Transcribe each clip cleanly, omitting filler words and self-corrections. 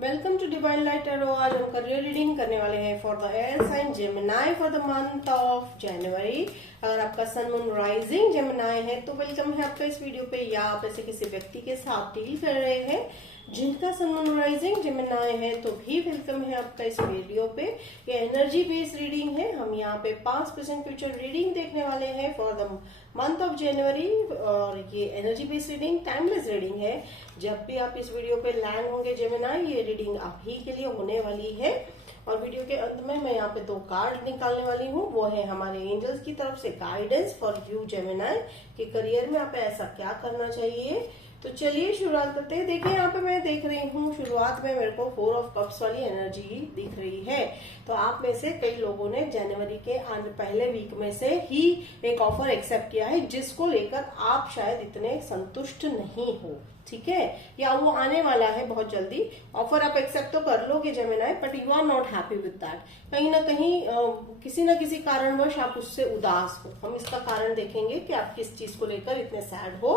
Welcome to divine light tarot. आज हम career reading करने वाले हैं for the air sign Gemini for the month of January. अगर आपका सन मून राइजिंग जेमिनी है तो वेलकम है आपका इस वीडियो पे, या आप ऐसे किसी व्यक्ति के साथ डील कर रहे हैं जिनका सन मून राइजिंग जेमिनी है तो भी वेलकम है आपका इस वीडियो पे। ये एनर्जी बेस्ड रीडिंग है। हम यहाँ पे 5% फ्यूचर रीडिंग देखने वाले हैं फॉर द मंथ ऑफ जनवरी, और ये energy based reading timeless reading है। जब भी आप इस वीडियो पे लैंड होंगे जेमिनी, ये रीडिंग आप ही के लिए होने वाली है। और वीडियो के अंत में मैं यहाँ पे 2 कार्ड निकालने वाली हूँ। वो है हमारे एंजल्स की तरफ से गाइडेंस फॉर यू जेमिनी कि करियर में आप ऐसा क्या करना चाहिए। तो चलिए शुरुआत करते हैं। देखिए यहाँ पे मैं देख रही हूँ शुरुआत में मेरे को 4 ऑफ कप्स वाली एनर्जी दिख रही है। तो आप में से कई लोगों ने जनवरी के पहले वीक में से ही एक ऑफर एक्सेप्ट किया है जिसको लेकर आप शायद इतने संतुष्ट नहीं हो, ठीक है, या वो आने वाला है बहुत जल्दी। ऑफर आप एक्सेप्ट तो कर लोगे Gemini, but you are not happy with that. कहीं ना कहीं किसी ना किसी कारणवश आप उससे उदास हो। हम इसका कारण देखेंगे कि आप किस चीज को लेकर इतने सैड हो।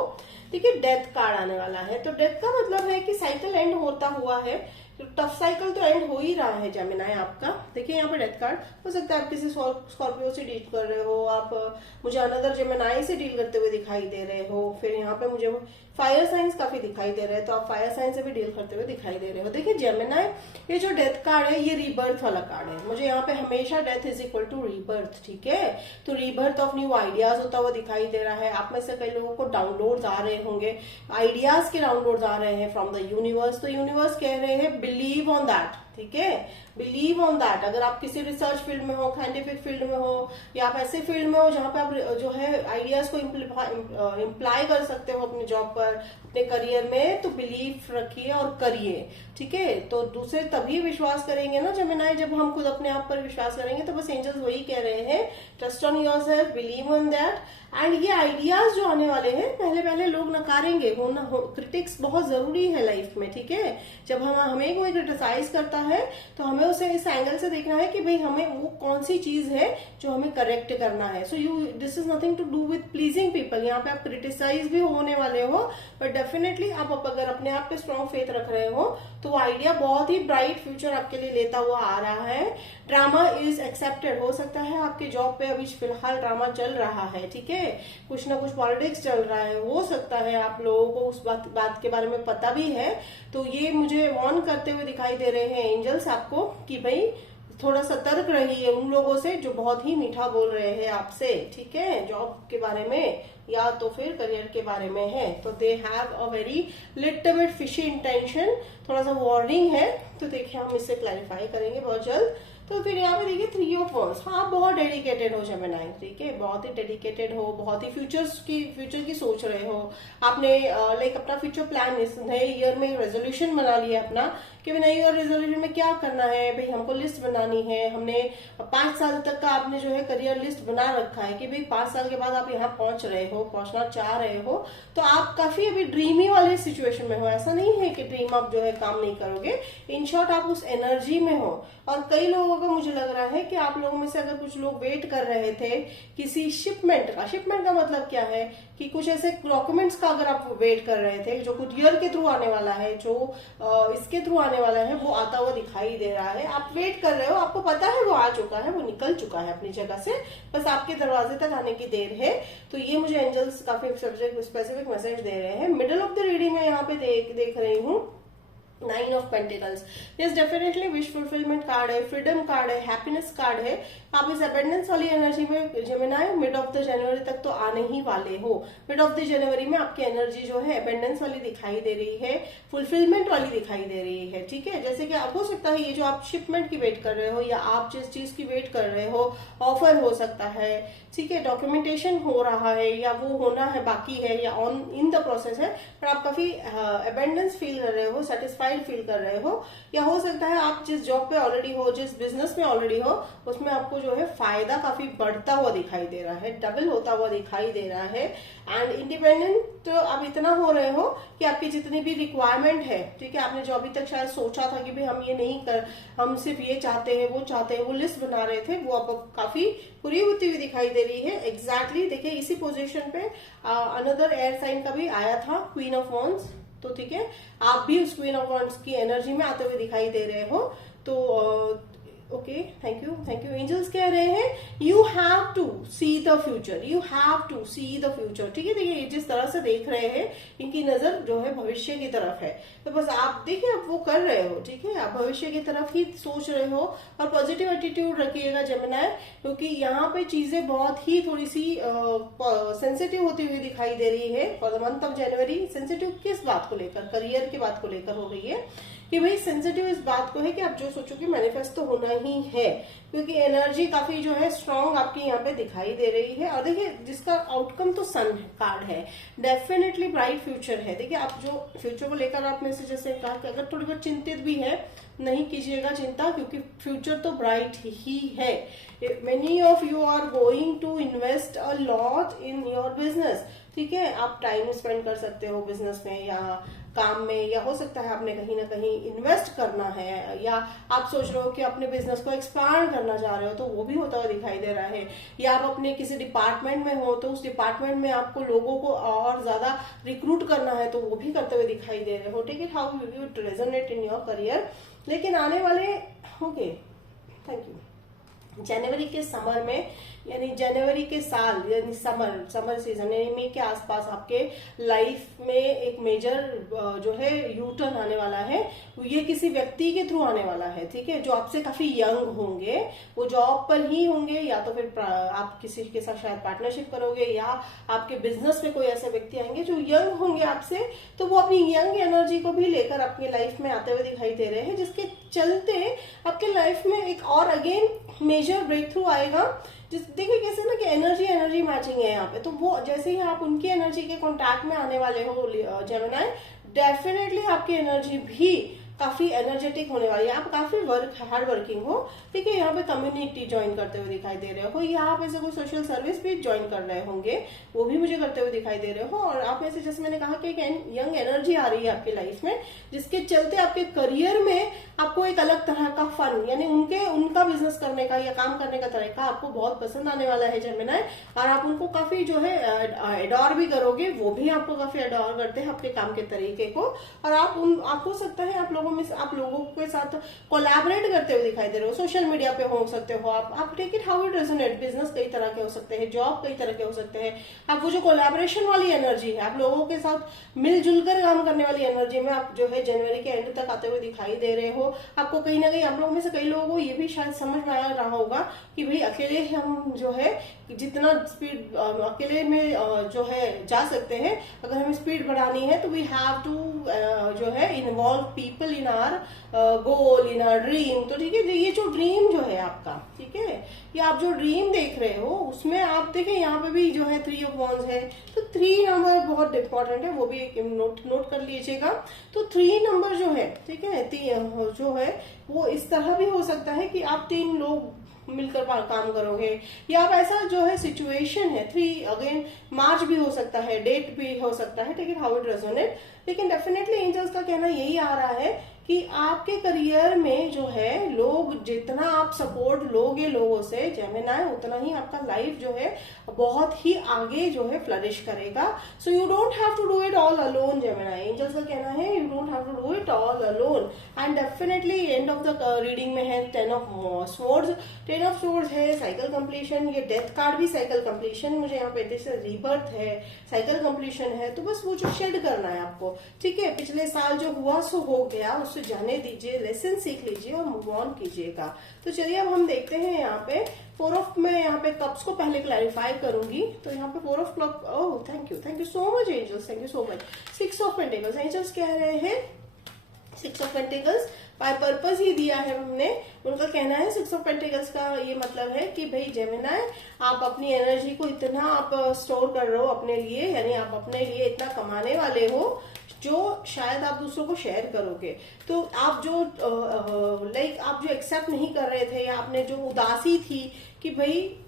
देखिए डेथ कार्ड आने वाला है, तो डेथ का मतलब है कि साइकिल एंड होता हुआ है। तो टफ साइकिल तो एंड हो ही रहा है जेमिनी आपका। देखिए यहाँ पे डेथ कार्ड हो सकता है आप किसी स्कॉर्पियो से डील कर रहे हो, आप मुझे अनदर जेमिनी से डील करते हुए दिखाई दे रहे हो। फिर यहाँ पे मुझे फायर साइंस काफी दिखाई दे रहे हैं, तो आप फायर साइंस से भी डील करते हुए दिखाई दे रहे हो। देखिए जेमिनी, ये जो डेथ कार्ड है ये रीबर्थ वाला कार्ड है। मुझे यहाँ पे हमेशा death is equal to rebirth, ठीक है। तो रीबर्थ ऑफ न्यू आइडियाज होता हुआ दिखाई दे रहा है। आप में से कई लोगों को डाउनलोड्स आ रहे होंगे, आइडियाज के डाउनलोड्स आ रहे हैं फ्रॉम द यूनिवर्स। तो यूनिवर्स कह रहे हैं बिलीव ऑन दैट, ठीक है, बिलीव ऑन दैट। अगर आप किसी रिसर्च फील्ड में हो, साइंटिफिक फील्ड में हो, या आप ऐसे फील्ड में हो जहां पे आप जो है आइडियाज को इम्प्लाई कर सकते हो अपने जॉब पर, अपने करियर में, तो बिलीव रखिए और करिए, ठीक है। तो दूसरे तभी विश्वास करेंगे ना जेमिनी, जब हम खुद अपने आप पर विश्वास करेंगे। तो बस एंजल्स वही कह रहे हैं, trust on yourself, believe on that. And ये आइडियाज जो आने वाले हैं पहले लोग नकारेंगे। क्रिटिक्स बहुत जरूरी है लाइफ में, ठीक है। जब हमें कोई क्रिटिसाइज करता है तो हमें उसे इस एंगल से देखना है कि भाई हमें वो कौन सी चीज है जो हमें करेक्ट करना है। So this is nothing to do with pleasing people. यहाँ पे आप क्रिटिसाइज भी होने वाले हो, बट डेफिनेटली आप अगर अपने आप पे स्ट्रॉन्ग फेथ रख रहे हो तो वो आइडिया बहुत ही ब्राइट फ्यूचर आपके लिए लेता हुआ आ रहा है। Drama is accepted. हो सकता है आपके जॉब पे अभी फिलहाल ड्रामा चल रहा है, ठीक है, कुछ ना कुछ पॉलिटिक्स चल रहा है। हो सकता है आप लोगों को उस बात के बारे में पता भी है। तो ये मुझे वार्न करते हुए दिखाई दे रहे हैं एंजल्स आपको कि भाई थोड़ा सतर्क रहिए उन लोगों से जो बहुत ही मीठा बोल रहे हैं आपसे, ठीक है, जॉब के बारे में या तो फिर करियर के बारे में है। तो they have a very little bit fishy intention, थोड़ा सा वार्निंग है। तो देखिए हम इससे क्लैरिफाई करेंगे बहुत जल्द। तो फिर यहाँ पे देखिए 3 ऑफ वांड्स। हाँ, बहुत डेडिकेटेड हो जेमिनी, ठीक है, बहुत ही डेडिकेटेड हो, बहुत ही फ्यूचर की सोच रहे हो। आपने लाइक अपना फ्यूचर प्लान इस नए ईयर में रेजोल्यूशन बना लिया अपना कि नए ईयर रेजोल्यूशन में क्या करना है। भाई हमको लिस्ट बनानी है। हमने 5 साल तक का आपने जो है करियर लिस्ट बना रखा है कि भाई 5 साल के बाद आप यहाँ पहुंच रहे हो, पहुंचना चाह रहे हो। तो आप काफी अभी ड्रीमी वाले सिचुएशन में हो। ऐसा नहीं है कि ड्रीम आप जो है काम नहीं करोगे। इन शॉर्ट आप उस एनर्जी में हो। और कई लोगों को मुझे लग रहा है कि आप लोगों में से अगर कुछ लोग वेट कर रहे थे किसी शिपमेंट का मतलब क्या है कि कुछ ऐसे डॉक्यूमेंट्स का अगर आप वेट कर रहे थे जो कुरियर के थ्रू आने वाला है, जो इसके थ्रू आने वाला है, वो आता हुआ दिखाई दे रहा है। आप वेट कर रहे हो, आपको पता है वो आ चुका है, वो निकल चुका है अपनी जगह से, बस आपके दरवाजे तक आने की देर है। तो ये मुझे एंजल्स काफी स्पेसिफिक मैसेज दे रहे हैं। मिडिल ऑफ द रीडिंग में यहाँ पे देख रही हूँ 9 of pentacles. This definitely wish fulfilment card है, फ्रीडम कार्ड है, हैप्पीनेस कार्ड है। आप इस अबेंडेंस वाली एनर्जी में Gemini mid of the January तक तो आने ही वाले हो। मिड ऑफ द जनवरी में आपकी एनर्जी जो है अबेंडेंस वाली दिखाई दे रही है, फुलफिलमेंट वाली दिखाई दे रही है, ठीक है। जैसे कि आप हो सकता है ये जो आप शिपमेंट की वेट कर रहे हो या आप जिस चीज की वेट कर रहे हो, ऑफर हो सकता है, ठीक है, डॉक्यूमेंटेशन हो रहा है या वो होना है बाकी है या ऑन इन द प्रोसेस है, पर आप काफी अबेंडेंस फील कर रहे हो, सेटिस्फाइड फील कर रहे हो। या हो सकता है आप जिस जॉब पे ऑलरेडी हो, जिस बिजनेस में ऑलरेडी हो, उसमें आपको जो है फायदा काफी बढ़ता हुआ दिखाई दे रहा है, डबल होता हुआ दिखाई दे रहा है। एंड इंडिपेंडेंट आप इतना हो रहे हो कि आपकी जितनी भी रिक्वायरमेंट है, ठीक है, आपने जो अभी तक शायद सोचा था कि भाई हम ये नहीं कर, हम सिर्फ ये चाहते हैं, वो चाहते हैं, वो लिस्ट बना रहे थे, वो आपको काफी पूरी होती हुई दिखाई दे रही है। एग्जैक्टली देखिए इसी पोजीशन पे अनदर एयर साइन का भी आया था, क्वीन ऑफ वॉन्ड्स, तो ठीक है, आप भी उस क्वीन ऑफ वांड्स की एनर्जी में आते हुए दिखाई दे रहे हो। तो ओके, थैंक यू। एंजल्स कह रहे हैं you have to see the future, you have to see the future. ठीक है, देखिए जिस तरह से देख रहे हैं इनकी नजर जो है भविष्य की तरफ है, तो बस आप देखिए आप वो कर रहे हो। ठीक है, आप भविष्य की तरफ ही सोच रहे हो और पॉजिटिव एटीट्यूड रखिएगा जेमिनी, क्योंकि यहाँ पे चीजें बहुत ही थोड़ी सी सेंसिटिव होती हुई दिखाई दे रही है for the month of January. Sensitive किस बात को लेकर? करियर की बात को लेकर हो रही है कि भाई सेंसिटिव इस बात को है कि आप जो सोचोगे मैनिफेस्ट तो होना ही है, क्योंकि एनर्जी काफी जो है स्ट्रांग आपकी यहाँ पे दिखाई दे रही है। और देखिए जिसका आउटकम तो सन कार्ड है, डेफिनेटली ब्राइट फ्यूचर है। देखिए आप जो फ्यूचर को लेकर आप में से जैसे कहा कि अगर थोड़ी बहुत चिंतित भी है, नहीं कीजिएगा चिंता, क्योंकि फ्यूचर तो ब्राइट ही है। Many of you are going to invest a lot in your business. ठीक है, आप टाइम स्पेंड कर सकते हो बिजनेस में या काम में, या हो सकता है आपने कहीं ना कहीं इन्वेस्ट करना है, या आप सोच रहे हो कि अपने बिजनेस को एक्सपांड करना चाह रहे हो, तो वो भी होता हुआ दिखाई दे रहा है। या आप अपने किसी डिपार्टमेंट में हो तो उस डिपार्टमेंट में आपको लोगों को और ज्यादा रिक्रूट करना है, तो वो भी करते हुए दिखाई दे रहे हो। Take it how you resonate in your career. लेकिन आने वाले ओके, थैंक यू, जनवरी के समर में, यानी जनवरी के साल, यानी समर सीजन यानी मई के आसपास आपके लाइफ में एक मेजर जो है यू टर्न आने वाला है। ये किसी व्यक्ति के थ्रू आने वाला है। ठीक है, जो आपसे काफी यंग होंगे, वो जॉब पर ही होंगे, या तो फिर आप किसी के साथ शायद पार्टनरशिप करोगे, या आपके बिजनेस में कोई ऐसे व्यक्ति आएंगे जो यंग होंगे आपसे, तो वो अपनी यंग एनर्जी को भी लेकर आपकी लाइफ में आते हुए दिखाई दे रहे हैं, जिसके चलते आपके लाइफ में एक और अगेन मेजर ब्रेक थ्रू आएगा। देखिए कैसे ना कि एनर्जी मैचिंग है यहाँ पे, तो वो जैसे ही आप उनकी एनर्जी के कांटेक्ट में आने वाले हो जेमिनी, डेफिनेटली आपकी एनर्जी भी काफी एनर्जेटिक होने वाली है। आप काफी हार्ड वर्किंग हो। ठीक है, यहाँ पे कम्युनिटी ज्वाइन करते हुए दिखाई दे रहे हो, या आप ऐसे कोई सोशल सर्विस भी ज्वाइन कर रहे होंगे, वो भी मुझे करते हुए दिखाई दे रहे हो। और आप ऐसे जैसे मैंने कहा कि एक यंग एनर्जी आ रही है आपकी लाइफ में, जिसके चलते आपके करियर में आपको एक अलग तरह का फन, यानी उनका बिजनेस करने का या काम करने का तरीका आपको बहुत पसंद आने वाला है जेमिनी, और आप उनको काफी जो है एडोर भी करोगे, वो भी आपको काफी एडोर करते हैं आपके काम के तरीके को। और आप हो सकता है आप लोगों के साथ कोलैबोरेट करते हुए दिखाई दे रहे हो, सोशल मीडिया पे हो सकते हो आप take it how it resonate. Business कई तरह के हो सकते हैं, जॉब कई तरह के हो सकते हैं। आप वो जो कोलैबोरेशन वाली एनर्जी है, आप लोगों के साथ मिलजुल कर काम करने वाली एनर्जी में आप जो है जनवरी के एंड तक आते हुए दिखाई दे रहे हो। आपको कहीं ना कहीं, आप लोगों में से कई लोगों को ये भी शायद समझ में आ रहा होगा कि भाई अकेले हम जो है जितना स्पीड अकेले में जो है जा सकते हैं, अगर हमें स्पीड बढ़ानी है तो वी हैव टू जो है involve people in our goal, in our dream. तो ठीक है, ये जो ड्रीम जो है आपका, ठीक है, ये आप जो ड्रीम देख रहे हो उसमें आप देखें यहाँ पे भी जो है 3 ऑफ वॉन्ड्स है, तो 3 नंबर बहुत इंपॉर्टेंट है, वो भी एक नोट कर लीजिएगा। तो 3 नंबर जो है, ठीक है, जो है वो इस तरह भी हो सकता है कि आप 3 लोग मिलकर काम करोगे, या आप ऐसा जो है सिचुएशन है 3 अगेन मार्च भी हो सकता है, डेट भी हो सकता है, ठीक है, हाउ इट रेजोनेट। लेकिन डेफिनेटली एंजल्स का कहना यही आ रहा है कि आपके करियर में जो है लोग, जितना आप सपोर्ट लोगे लोगों से जेमिनी, उतना ही आपका लाइफ जो है बहुत ही आगे जो है फ्लरिश करेगा। So you don't have to do it all alone Gemini. Angels का कहना है you don't have to do it all alone. And definitely end of the reading में है 10 ऑफ स्वॉर्ड्स। 10 ऑफ स्वॉर्ड्स है साइकिल कंप्लीशन, ये death card भी cycle completion, मुझे यहाँ पे रीबर्थ है, साइकिल कंप्लीशन है। तो बस वो जो शेड करना है आपको, ठीक है, पिछले साल जो हुआ सो हो गया, उससे जाने दीजिए, लेसन सीख लीजिए और मूव ऑन कीजिएगा। तो चलिए अब हम देखते हैं यहाँ पे 4 ऑफ, मैं यहाँ पे कप्स को पहले क्लैरिफाई करूंगी। तो यहाँ पे 4 of clock, oh thank you so much angels, thank you so much. 6 of pentacles, angels कह रहे हैं 6 ऑफ पेंटिकल्स बाय पर्पस ही दिया है हमने। उनका कहना है 6 ऑफ पेंटिकल्स का ये मतलब है कि भाई जेमिनी, आप अपनी एनर्जी को इतना आप स्टोर कर रहे हो अपने लिए, यानी आप अपने लिए इतना कमाने वाले हो जो शायद आप दूसरों को शेयर करोगे। तो आप जो आप जो एक्सेप्ट नहीं कर रहे थे, या आपने जो उदासी थी कि भाई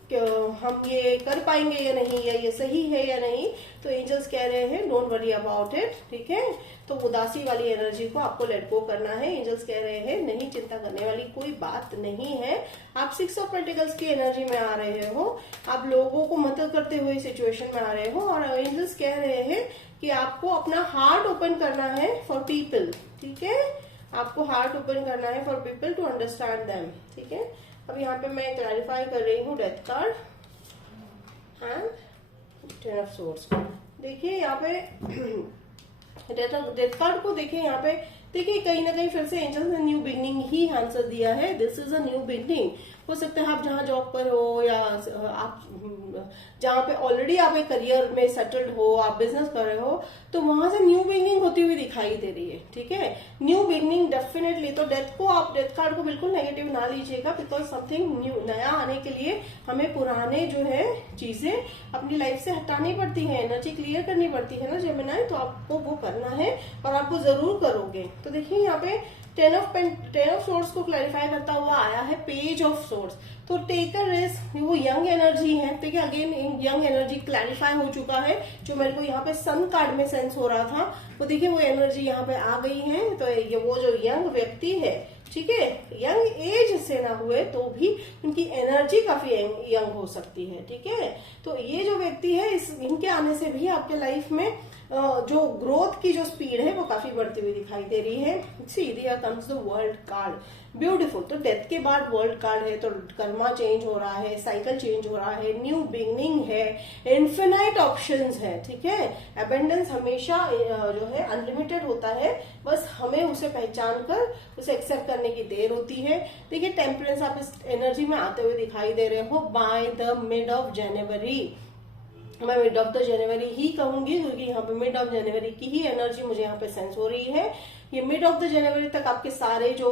हम ये कर पाएंगे या नहीं, या ये सही है या नहीं, तो एंजल्स कह रहे हैं डोंट वरी अबाउट इट, ठीक है। तो उदासी वाली एनर्जी को आपको लेट गो करना है। एंजल्स कह रहे हैं नहीं, चिंता करने वाली कोई बात नहीं है। आप 6 ऑफ पेंटिकल्स की एनर्जी में आ रहे हो, आप लोगों को मदद करते हुए सिचुएशन में आ रहे हो, और एंजल्स कह रहे हैं कि आपको अपना हार्ट ओपन करना है फॉर पीपल, ठीक है, आपको हार्ट ओपन करना है for people to understand them, ठीक है। अब यहाँ पे मैं क्लैरिफाई कर रही हूँ death card and 10 of swords. देखिए यहाँ पे डेथ कार्ड को देखिए यहाँ पे, देखिए कहीं ना कहीं फिर से एंजल्स ने न्यू बिगनिंग ही आंसर दिया है। This is a new beginning. हो सकता है आप जहाँ जॉब पर हो या आप जहाँ पे ऑलरेडी आप एक करियर में सेटल्ड हो, आप बिजनेस कर रहे हो, तो वहां से न्यू बिगनिंग होती हुई दिखाई दे रही है, ठीक है, न्यू बिगनिंग डेफिनेटली। तो डेथ कार्ड को बिल्कुल नेगेटिव ना लीजिएगा, बिकॉज समथिंग न्यू, नया आने के लिए हमें पुराने जो है चीजें अपनी लाइफ से हटानी पड़ती है, एनर्जी क्लियर करनी पड़ती है ना जेमिनी, तो आपको वो करना है और आपको जरूर करोगे। तो देखिए यहाँ पे 10 ऑफ सोर्ड्स को क्लैरिफाई करता हुआ आया है पेज ऑफ सोर्ड्स। तो टेकर रिस्क, वो यंग एनर्जी है, ठीक है, अगेन यंग एनर्जी क्लैरिफाई हो चुका है। जो मेरे को यहाँ पे सन कार्ड में सेंस हो रहा था, वो देखिए वो एनर्जी यहाँ पे आ गई है। तो ये वो जो यंग व्यक्ति है, ठीक है, यंग एज से ना हुए तो भी उनकी एनर्जी काफी यंग हो सकती है, ठीक है। तो ये जो व्यक्ति है, इनके आने से भी आपके लाइफ में जो ग्रोथ की जो स्पीड है वो काफी बढ़ती हुई दिखाई दे रही है। See here comes the world card, beautiful. तो डेथ के बाद वर्ल्ड कार्ड है, तो कर्मा चेंज हो रहा है, साइकिल चेंज हो रहा है, न्यू बिगनिंग है, इन्फिनाइट ऑप्शंस है, ठीक है। अबेंडेंस हमेशा जो है अनलिमिटेड होता है, बस हमें उसे पहचान कर उसे एक्सेप्ट करने की देर होती है। देखिए टेम्परेंस, आप इस एनर्जी में आते हुए दिखाई दे रहे हो by the mid of January. मैं मिड ऑफ द जनवरी ही कहूंगी, क्योंकि यहाँ पे मिड ऑफ जनवरी की ही एनर्जी मुझे यहाँ पे सेंस हो रही है। ये मिड ऑफ द जनवरी तक आपके सारे जो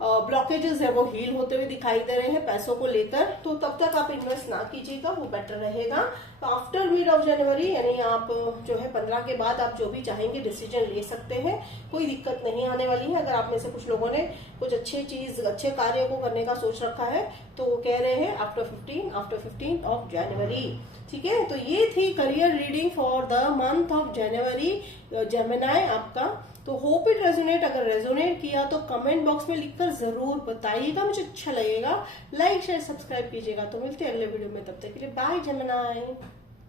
ब्लॉकेजेस है वो हील होते हुए दिखाई दे रहे हैं पैसों को लेकर। तो तब तक आप इन्वेस्ट ना कीजिएगा, वो बेटर रहेगा। तो आफ्टर मिड ऑफ जनवरी, यानी आप जो है 15 के बाद आप जो भी चाहेंगे डिसीजन ले सकते हैं, कोई दिक्कत नहीं आने वाली है। अगर आप में से कुछ लोगों ने कुछ अच्छे कार्य को करने का सोच रखा है, तो वो कह रहे हैं आफ्टर 15 ऑफ जनवरी, ठीक है। तो ये थी career reading for the month of January Gemini आपका। तो होप इट रेजोनेट। अगर रेजोनेट किया तो कमेंट बॉक्स में लिखकर जरूर बताइएगा, मुझे अच्छा लगेगा। लाइक शेयर सब्सक्राइब कीजिएगा। तो मिलते हैं अगले वीडियो में, तब तक के लिए बाय जेमिनी।